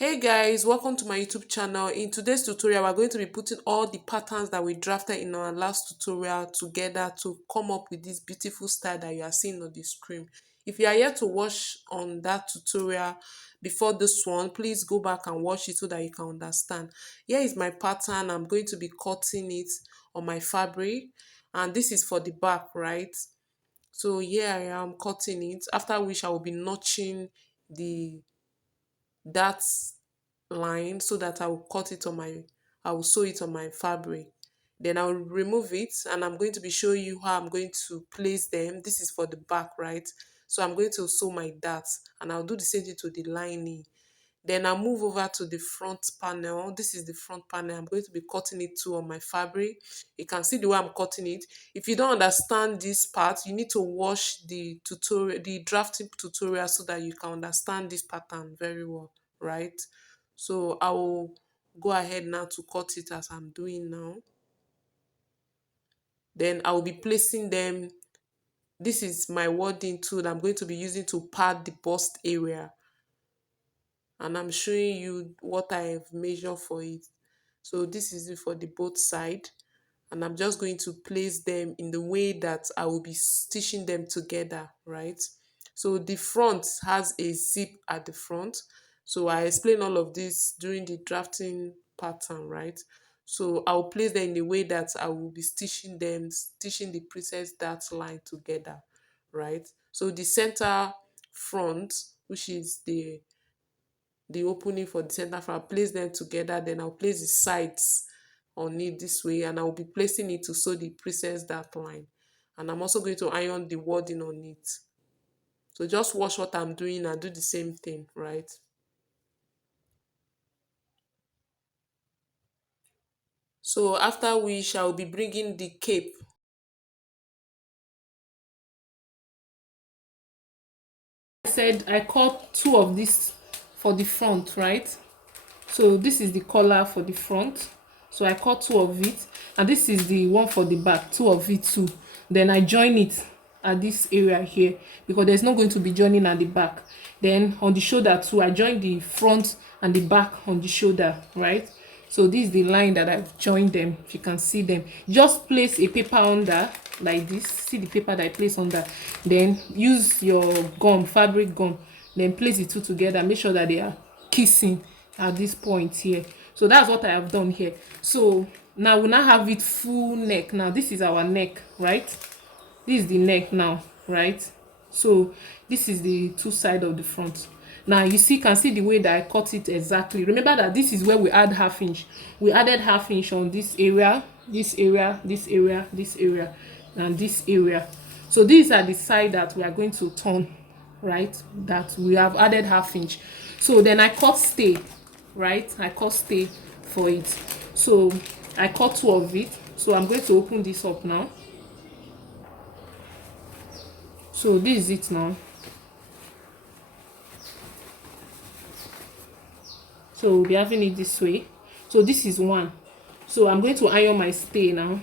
Hey guys, welcome to my YouTube channel. In today's tutorial, we're going to be putting all the patterns that we drafted in our last tutorial together to come up with this beautiful style that you are seeing on the screen. If you are yet to watch on that tutorial before this one, please go back and watch it so that you can understand. Here is my pattern. I'm going to be cutting it on my fabric, and this is for the back, right? So here I am cutting it, after which I will be notching the that line so that I will cut it on my I will sew it on my fabric. Then I'll remove it and I'm going to be showing you how I'm going to place them. This is for the back, right? So I'm going to sew my darts and I'll do the same thing to the lining. Then I'll move over to the front panel. This is the front panel. I'm going to be cutting it too on my fabric. You can see the way I'm cutting it. If you don't understand this part, you need to watch the tutorial, the drafting tutorial, so that you can understand this pattern very well, right? So I will go ahead now to cut it as I'm doing now. Then I will be placing them. This is my wording tool that I'm going to be using to pad the bust area, and I'm showing you what I have measured for it. So this is it for the both side, and I'm just going to place them in the way that I will be stitching them together, right? So the front has a zip at the front. So I explain all of this during the drafting pattern, right? So I'll place them in a way that I will be stitching the princess dart line together, right? So the center front, which is the opening for the center front, I'll place them together. Then I'll place the sides on it this way, and I'll be placing it to sew the princess dart line. And I'm also going to iron the wording on it. So just watch what I'm doing and do the same thing, right? So after which I'll be bringing the cape. I said I cut two of these for the front, right? So this is the collar for the front, so I cut two of it, and this is the one for the back, two of it too. Then I join it at this area here, because there's not going to be joining at the back. Then on the shoulder too, I join the front and the back on the shoulder, right? So this is the line that I've joined them. If you can see them, just place a paper under like this. See the paper that I place under, then use your gum, fabric gum, then place the two together. Make sure that they are kissing at this point here. So that's what I have done here. So now we now have it full neck. Now this is our neck, right? This is the neck now, right? So this is the two side of the front. Now you see, can see the way that I cut it exactly. Remember that this is where we add half inch. We added half inch on this area, this area, this area, this area, and this area. So these are the side that we are going to turn, right? That we have added half inch. So then I cut stay, right? I cut stay for it. So I cut two of it. So I'm going to open this up now. So this is it now. So we'll be having it this way. So this is one. So I'm going to iron my stay now.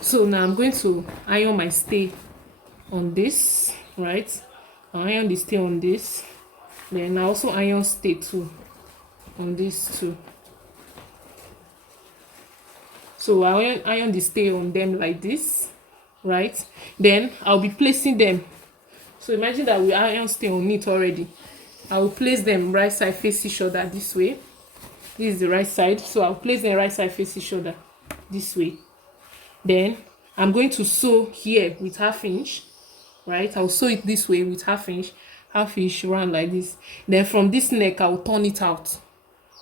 So now I'm going to iron my stay on this, right? I iron the stay on this. Then I also iron stay too on this too. So I iron the stay on them like this, right? Then I'll be placing them. So imagine that we iron stay on it already. I will place them right side face each other this way. This is the right side, so I'll place them right side face each other this way. Then I'm going to sew here with half inch, right? I'll sew it this way with half inch round like this. Then from this neck I'll turn it out,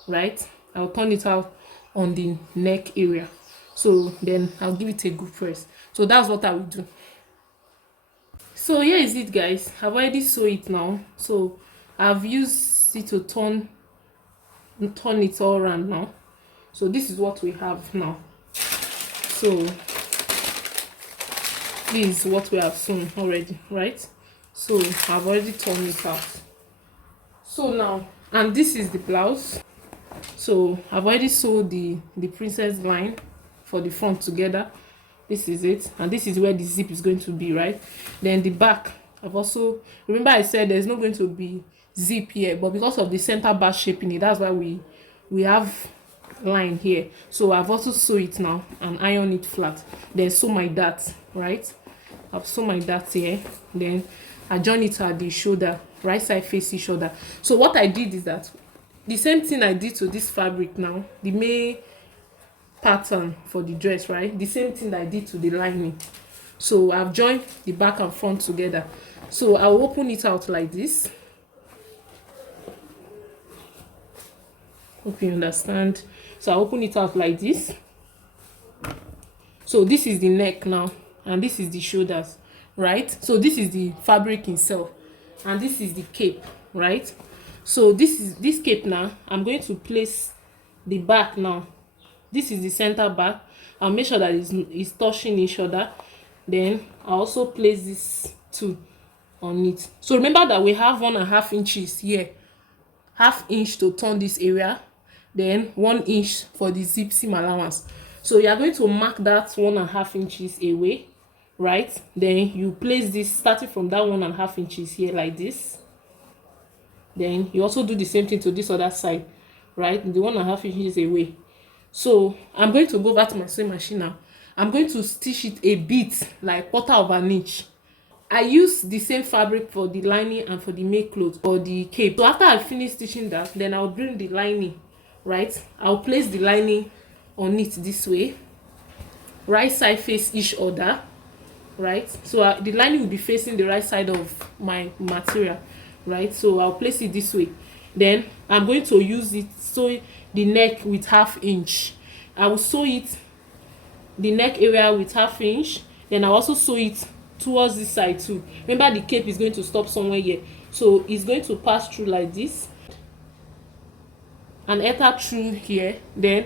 right? I'll turn it out on the neck area. So then I'll give it a good press. So that's what I will do. So here is it, guys. I've already sewn it now. So I've used it to turn it all around now. So this is what we have now. So this is what we have sewn already, right? So I've already turned it out. So now, and this is the blouse. So I've already sewed the princess line for the front together. This is it, and this is where the zip is going to be, right? Then the back, I've also, remember I said there's not going to be zip here, but because of the center bar shaping it, that's why we have line here. So I've also sew it now and iron it flat, then sew my dart, right? I've sewn my dart here, then I join it at the shoulder, right side facing shoulder. So what I did is that the same thing I did to this fabric now, the main pattern for the dress, right? The same thing that I did to the lining. So I've joined the back and front together. So I'll open it out like this. Hope you understand. So I open it out like this. So this is the neck now, and this is the shoulders, right? So this is the fabric itself, and this is the cape, right? So this cape now, I'm going to place the back now. This is the center back. I'll make sure that it's touching each other. Then I'll also place this too on it. So remember that we have 1.5 inches here, half inch to turn this area, then 1 inch for the zip seam allowance. So you are going to mark that 1.5 inches away, right? Then you place this starting from that 1.5 inches here like this. Then you also do the same thing to this other side, right? The 1.5 inches away. So I'm going to go back to my sewing machine now. I'm going to stitch it a bit, like 1/4 inch. I use the same fabric for the lining and for the main clothes or the cape. So after I finish stitching that, then I'll bring the lining, right? I'll place the lining on it this way, right side face each other, right? So the lining will be facing the right side of my material, right? So I'll place it this way. Then I'm going to use it, sew the neck with 1/2 inch. I will sew it the neck area with 1/2 inch. Then I'll also sew it towards this side too. Remember the cape is going to stop somewhere here, so it's going to pass through like this and enter through here. Then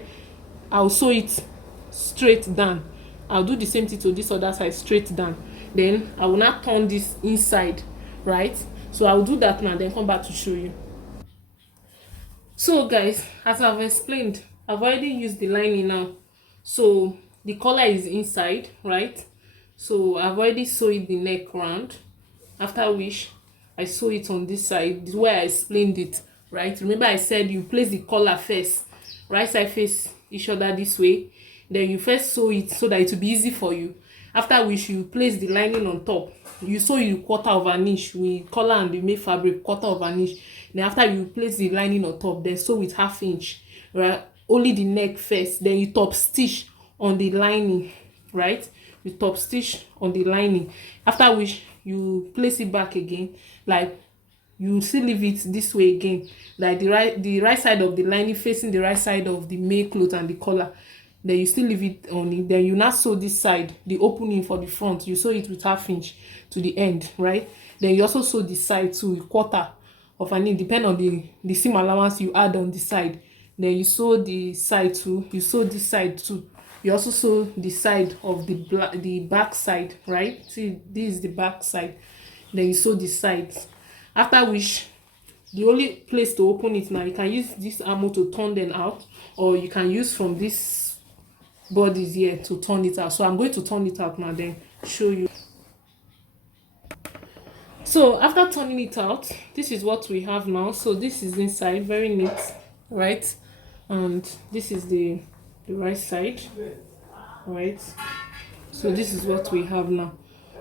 I'll sew it straight down. I'll do the same thing to this other side, straight down. Then I will now turn this inside, right? So I'll do that now, then come back to show you. So guys, as I've explained, I've already used the lining now. So the collar is inside, right? So I've already sewed the neck round, after which I sew it on this side, the way I explained it, right? Remember I said you place the collar first, right side face each other this way, then you first sew it so that it will be easy for you, after which you place the lining on top. You sew it 1/4 inch with collar and the main fabric 1/4 inch. Then after you place the lining on top, then sew with 1/2 inch, right? Only the neck first, then you top stitch on the lining, right? You top stitch on the lining, after which you place it back again, like you still leave it this way again, like the right side of the lining facing the right side of the main cloth and the collar. Then you still leave it on it. Then you now sew this side, the opening for the front, you sew it with 1/2 inch to the end, right? Then you also sew the side too with 1/4 inch, depend on the seam allowance you add on the side. Then you sew the side too, you sew this side too. You also sew the side of the back side, right? See, this is the back side. Then you sew the sides, after which the only place to open it now, you can use this armhole to turn them out, or you can use from this bodies here to turn it out. So I'm going to turn it out now, then show you. So after turning it out, this is what we have now. So this is inside, very neat, right? And this is the right side, right? So this is what we have now.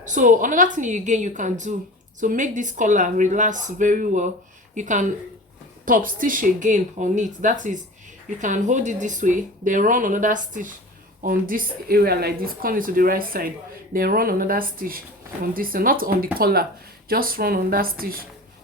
So another thing again you can do, so make this collar relax very well, you can top stitch again on it. That is, you can hold it this way, then run another stitch on this area like this, come into the right side, then run another stitch on this, and not on the collar, just run another stitch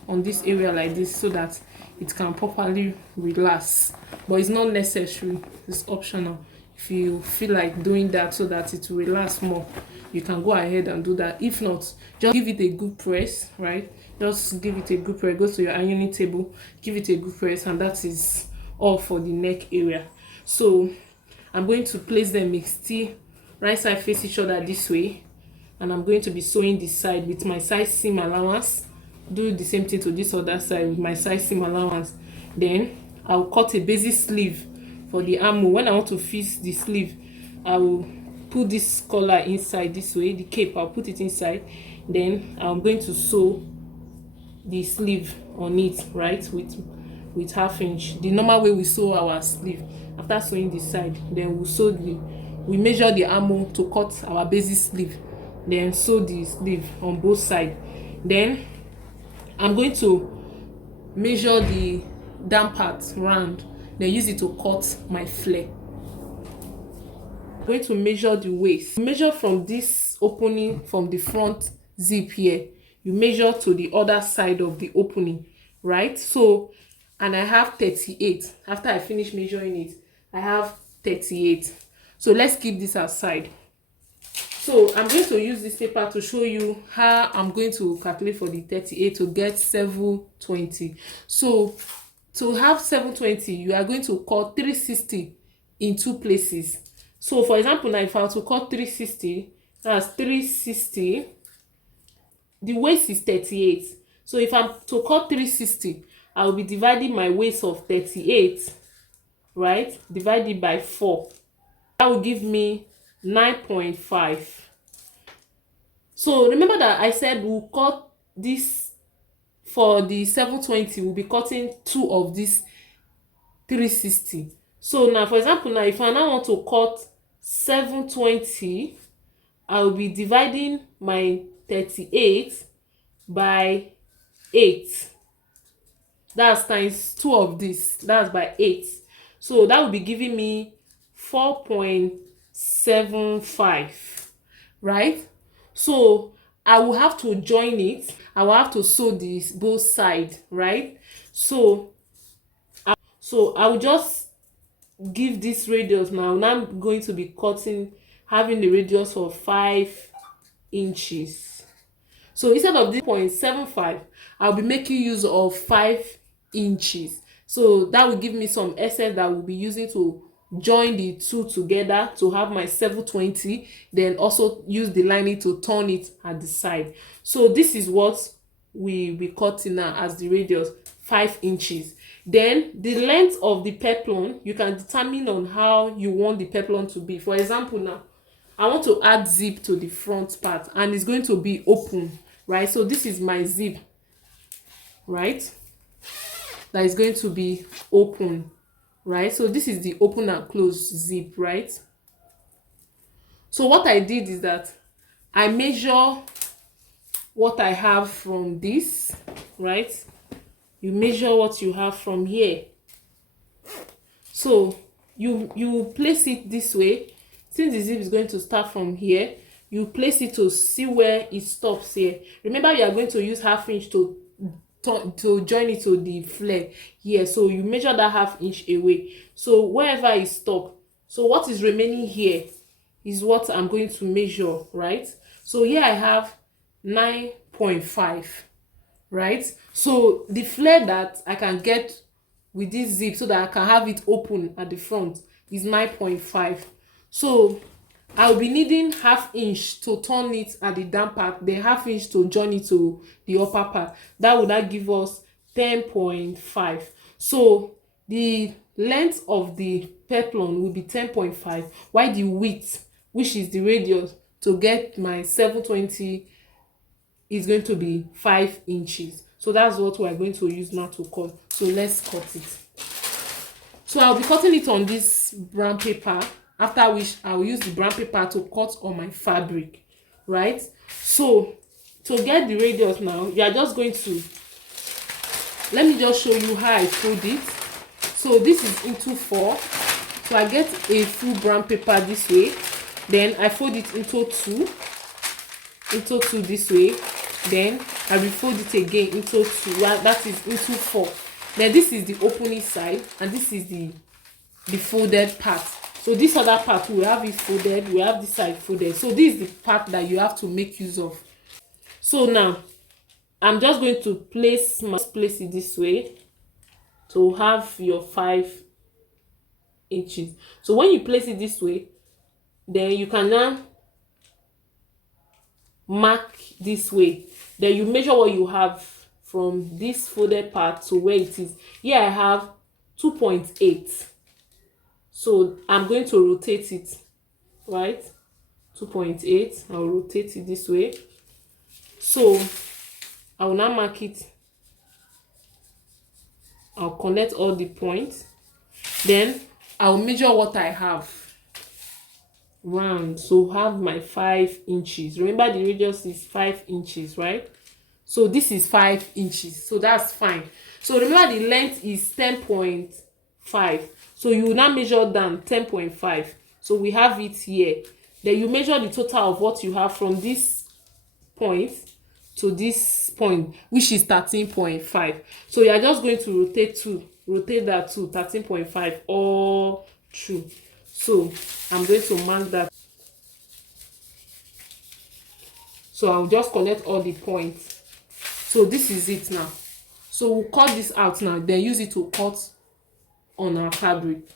on this area like this, so that it can properly relax. But it's not necessary, it's optional. If you feel like doing that so that it will relax more, you can go ahead and do that. If not, just give it a good press, right? Just give it a good press, go to your ironing table, give it a good press, and that is all for the neck area. So I'm going to place them still right side face each other this way, and I'm going to be sewing this side with my size seam allowance. Do the same thing to this other side with my size seam allowance. Then I'll cut a basic sleeve for the armhole. When I want to fix the sleeve, I will put this collar inside this way, the cape I'll put it inside, Then I'm going to sew the sleeve on it, right, with half inch, the normal way we sew our sleeve. After sewing the side, then we measure the armhole to cut our basic sleeve, then sew the sleeve on both sides. Then I'm going to measure the down part round, then use it to cut my flare. I'm going to measure the waist. Measure from this opening, from the front zip here, you measure to the other side of the opening, right? So, and I have 38. After I finish measuring it, I have 38. So let's keep this aside. So I'm going to use this paper to show you how I'm going to calculate for the 38 to get 720. So to have 720, you are going to cut 360 in two places. So for example, now if I were to cut 360, that's 360. The waist is 38. So if I'm to cut 360, I will be dividing my waist of 38, right? Divided by 4. That will give me 9.5. So remember that I said we'll cut this for the 720, we'll be cutting 2 of this 360. So now, for example, now if I now want to cut 720, I'll be dividing my 38 by 8. That's times 2 of this. That's by 8. So that will be giving me 4.75, right? So I will have to join it. I will have to sew this both sides, right? So I will just give this radius now. Now I'm going to be cutting, having the radius of 5 inches. So instead of this 0.75, I'll be making use of 5 inches. So that will give me some excess that we'll be using to join the two together to have my 720. Then also use the lining to turn it at the side. So this is what we cutting now as the radius, 5 inches. Then the length of the peplum, you can determine on how you want the peplum to be. For example, now I want to add zip to the front part and it's going to be open, right? So this is my zip, right? That is going to be open, right? So this is the open and close zip, right? So what I did is that I measure what I have from this, right? You measure what you have from here. So you place it this way. Since the zip is going to start from here, you place it to see where it stops here. Remember, you are going to use half inch to join it to the flare here. So you measure that half inch away. So wherever it stop, so what is remaining here is what I'm going to measure, right? So here I have 9.5, right? So the flare that I can get with this zip so that I can have it open at the front is 9.5. So I'll be needing half inch to turn it at the down part, then half inch to join it to the upper part. That would not give us 10.5. So the length of the peplum will be 10.5, while the width, which is the radius to get my 720, is going to be 5 inches. So that's what we are going to use now to cut. So let's cut it. So I'll be cutting it on this brown paper, after which I will use the brown paper to cut on my fabric, right? So to get the radius now, you are just going to, let me just show you how I fold it. So this is into 4. So I get a full brown paper this way, then I fold it into 2 this way, then I will fold it again into 2, that is into 4. Then this is the opening side and this is the folded part. So this other part, we have it folded, we have this side folded. So this is the part that you have to make use of. So now I'm just going to place it this way to have your 5 inches. So when you place it this way, then you can now mark this way. Then you measure what you have from this folded part to where it is. Here I have 2.8. So I'm going to rotate it, right? 2.8. I'll rotate it this way. So I will now mark it. I'll connect all the points. Then I'll measure what I have round. So have my 5 inches. Remember the radius is 5 inches, right? So this is 5 inches. So that's fine. So remember the length is 10.5. So you will now measure down 10.5. So we have it here. Then you measure the total of what you have from this point to this point, which is 13.5. So you are just going to rotate that to 13.5 all through. So I'm going to mark that. So I'll just connect all the points. So this is it now. So we'll cut this out now, then use it to cut on our fabric.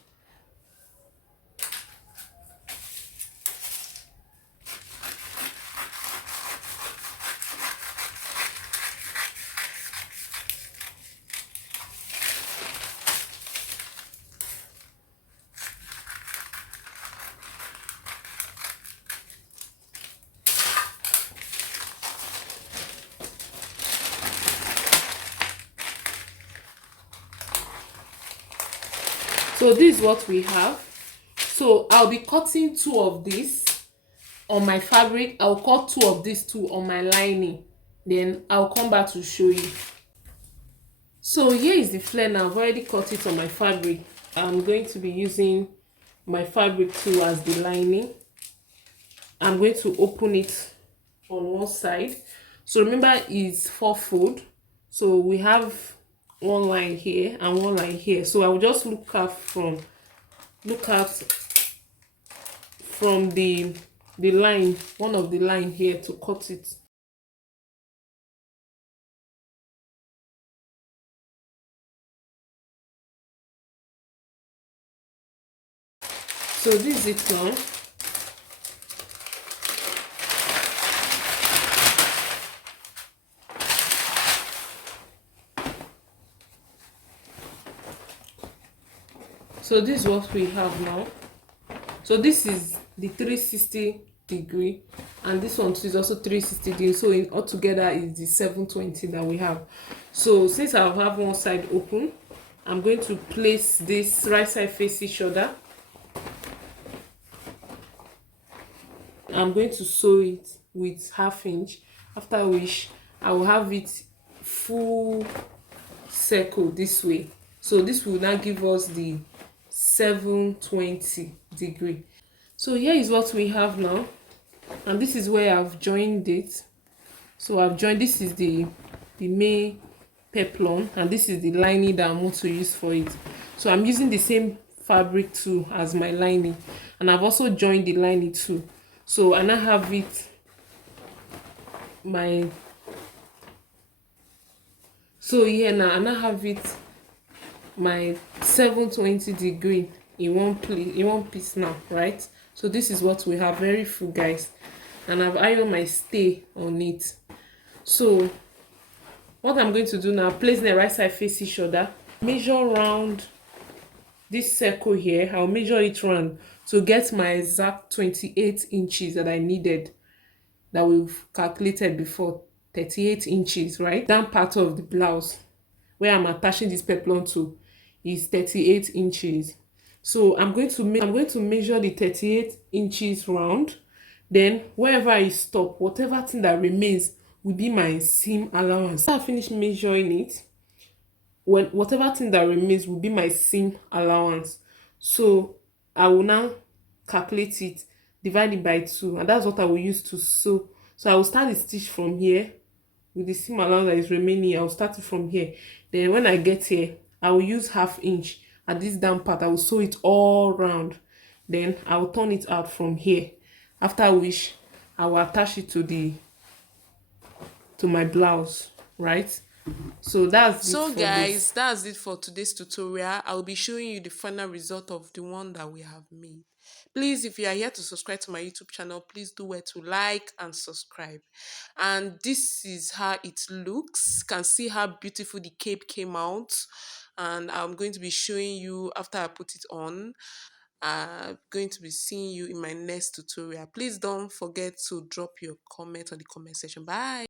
So this is what we have. So I'll be cutting 2 of this on my fabric. I'll cut 2 of these too on my lining. Then I'll come back to show you. So here is the flare now. I've already cut it on my fabric. I'm going to be using my fabric too as the lining. I'm going to open it on one side. So remember it's 4-fold. So we have one line here and one line here. So I will just look out from the line, one of the line here, to cut it. So this is it now. So this is what we have now. So this is the 360 degree, and this one is also 360 degree. So in altogether is the 720 that we have. So since I have one side open, I'm going to place this right side face each other. I'm going to sew it with 1/2 inch, after which I will have it full circle this way. So this will now give us the 720 degree. So here is what we have now, and this is where I've joined it. So I've joined, this is the main peplum, and this is the lining that I'm going to use for it. So I'm using the same fabric too as my lining, and I've also joined the lining too. So I now have it my so here now I now have it my 720 degree in one place, in one piece now, right? So this is what we have, very full, guys, and I've ironed my stay on it. So what I'm going to do now, place the right side face each other, measure round this circle here. I'll measure it round to get my exact 28 inches that I needed, that we've calculated before. 38 inches, right? That part of the blouse where I'm attaching this peplum to is 38 inches. So I'm going to measure the 38 inches round. Then wherever I stop, whatever thing that remains will be my seam allowance. After I finish measuring it, whatever thing that remains will be my seam allowance. So I will now calculate it, divide it by 2, and that's what I will use to sew. So I will start the stitch from here with the seam allowance that is remaining. I'll start it from here. Then when I get here, I will use 1/2 inch at this down part. I will sew it all round. Then I will turn it out from here. After which I will attach it to my blouse, right? So that's it So for guys, this. that's it for today's tutorial. I'll be showing you the final result of the one that we have made. Please, if you are here to subscribe to my YouTube channel, please do where to like and subscribe. And this is how it looks. You can see how beautiful the cape came out. And I'm going to be showing you after I put it on. I'm going to be seeing you in my next tutorial. Please don't forget to drop your comment on the comment section. Bye.